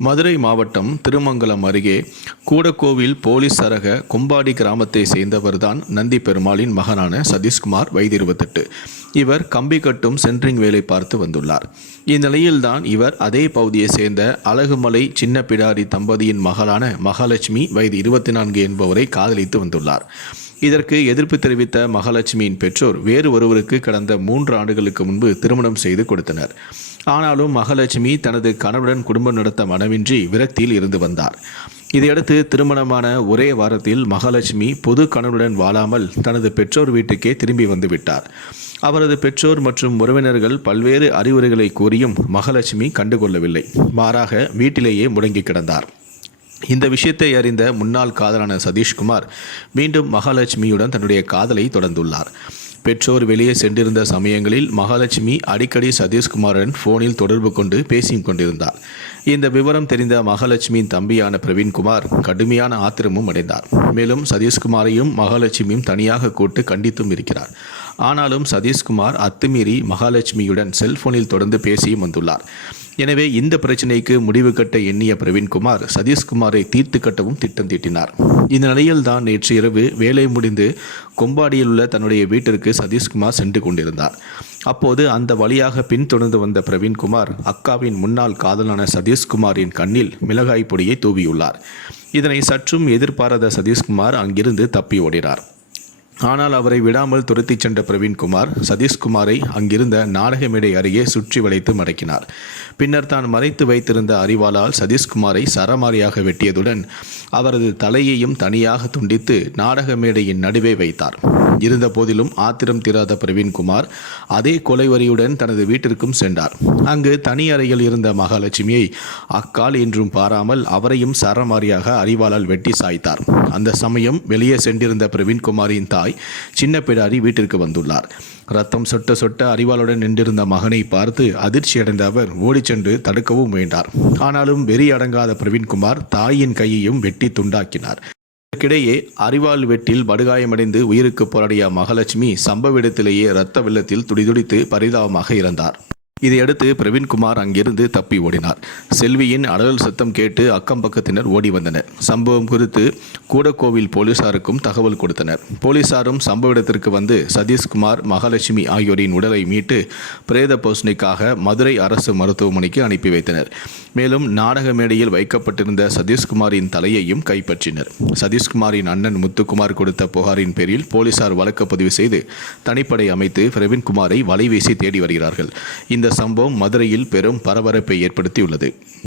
மதுரை மாவட்டம் திருமங்கலம் அருகே கூடக்கோவில் போலீஸ் சரக கும்பாடி கிராமத்தை சேர்ந்தவர்தான் நந்தி பெருமாளின் மகனான சதீஷ்குமார் வயது இருபத்தெட்டு. இவர் கம்பி கட்டும் சென்ட்ரிங் வேலை பார்த்து வந்துள்ளார். இந்நிலையில்தான் இவர் அதே பகுதியை சேர்ந்த அழகுமலை சின்ன பிடாரி தம்பதியின் மகளான மகாலட்சுமி வயது இருபத்தி நான்கு என்பவரை காதலித்து வந்துள்ளார். இதற்கு எதிர்ப்பு தெரிவித்த மகாலட்சுமியின் பெற்றோர் வேறு ஒருவருக்கு கடந்த மூன்று ஆண்டுகளுக்கு முன்பு திருமணம் செய்து கொடுத்தனர். ஆனாலும் மகாலட்சுமி தனது கணவருடன் குடும்பம் நடத்த மனமின்றி விரக்தியில் இருந்து வந்தார். இதையடுத்து திருமணமான ஒரே வாரத்தில் மகாலட்சுமி பொது கணவனுடன் வாழாமல் தனது பெற்றோர் வீட்டுக்கே திரும்பி வந்துவிட்டார் அவரது பெற்றோர் மற்றும் உறவினர்கள் பல்வேறு அறிவுரைகளை கூறியும் மகாலட்சுமி கண்டுகொள்ளவில்லை. மாறாக வீட்டிலேயே முடங்கி கிடந்தார். இந்த விஷயத்தை அறிந்த முன்னாள் காதலான சதீஷ்குமார் மீண்டும் மகாலட்சுமியுடன் தன்னுடைய காதலை தொடர்ந்துள்ளார். பெற்றோர் வெளியே சென்றிருந்த சமயங்களில் மகாலட்சுமி அடிக்கடி சதீஷ்குமாருடன் ஃபோனில் தொடர்பு கொண்டு பேசிக் கொண்டிருந்தார் இந்த விவரம் தெரிந்த மகாலட்சுமியின் தம்பியான பிரவீன்குமார் கடுமையான ஆத்திரமும் அடைந்தார். மேலும் சதீஷ்குமாரையும் மகாலட்சுமியும் தனியாக கூட்டு கண்டித்தும் இருக்கிறார். ஆனாலும் சதீஷ்குமார் அத்துமீறி மகாலட்சுமியுடன் செல்போனில் தொடர்ந்து பேசியும் வந்துள்ளார். எனவே இந்த பிரச்சினைக்கு முடிவு கட்ட எண்ணிய பிரவீன்குமார் சதீஷ்குமாரை தீர்த்து கட்டவும் திட்டம் தீட்டினார். இந்த நிலையில்தான் நேற்று இரவு வேலை முடிந்து கொம்பாடியில் உள்ள தன்னுடைய வீட்டிற்கு சதீஷ்குமார் சென்று கொண்டிருந்தார். அப்போது அந்த வழியாக பின்தொடர்ந்து வந்த பிரவீன்குமார் அக்காவின் முன்னாள் காதலான சதீஷ்குமாரின் கண்ணில் மிளகாய் பொடியை தூவியுள்ளார். இதனை சற்றும் எதிர்பாராத சதீஷ்குமார் அங்கிருந்து தப்பி ஓடினார். ஆனால் அவரை விடாமல் துரத்திச் சென்ற பிரவீன்குமார் சதீஷ்குமாரை அங்கிருந்த நாடக மேடை அருகே சுற்றி வளைத்து மடக்கினார். பின்னர் தான் மறைத்து வைத்திருந்த அறிவாளால் சதீஷ்குமாரை சரமாரியாக வெட்டியதுடன் அவரது தலையையும் தனியாக துண்டித்து நாடக மேடையின் நடுவே வைத்தார். இருந்த போதிலும் ஆத்திரம் தீராத பிரவீன்குமார் அதே கொலைவரியுடன் தனது வீட்டிற்கும் சென்றார். அங்கு தனி அறையில் இருந்த மகாலட்சுமியை அக்கால் என்றும் பாராமல் அவரையும் சரமாரியாக அறிவாளால் வெட்டி சாய்த்தார். அந்த சமயம் வெளியே சென்றிருந்த பிரவீன்குமாரின் தாய் சின்ன பிடாரி வீட்டிற்கு வந்துள்ளார். ரத்தம் சொட்ட சொட்ட அறிவாளுடன் நின்றிருந்த மகனை பார்த்து அதிர்ச்சியடைந்த அவர் ஓடிச்சென்று தடுக்கவும் முயன்றார் ஆனாலும் வெறி அடங்காத பிரவீன்குமார் தாயின் கையையும் வெட்டி துண்டாக்கினார். இதற்கிடையே அறிவால் வெட்டில் படுகாயமடைந்து உயிருக்கு போராடிய மகாலட்சுமி சம்பவ இடத்திலேயே இரத்த வெள்ளத்தில் துடிதுடித்து பரிதாபமாக இறந்தார். இதையடுத்து பிரவீன்குமார் அங்கிருந்து தப்பி ஓடினார். செல்வியின் அடல் சத்தம் கேட்டு அக்கம் பக்கத்தினர் ஓடி வந்தனர். சம்பவம் குறித்து கூடக்கோவில் போலீசாருக்கும் தகவல் கொடுத்தனர். போலீசாரும் சம்பவ இடத்திற்கு வந்து சதீஷ்குமார் மகாலட்சுமி ஆகியோரின் உடலை மீட்டு பிரேத பரிசோதனைக்காக மதுரை அரசு மருத்துவமனைக்கு அனுப்பி வைத்தனர். மேலும் நாடக மேடையில் வைக்கப்பட்டிருந்த சதீஷ்குமாரின் தலையையும் கைப்பற்றினர். சதீஷ்குமாரின் அண்ணன் முத்துக்குமார் கொடுத்த புகாரின் பேரில் போலீசார் வழக்கு பதிவு செய்து தனிப்படை அமைத்து பிரவீன்குமாரை வலைவீசி தேடி வருகிறார்கள். இந்த சம்பவம் மதுரையில் பெரும் பரபரப்பை ஏற்படுத்தியுள்ளது.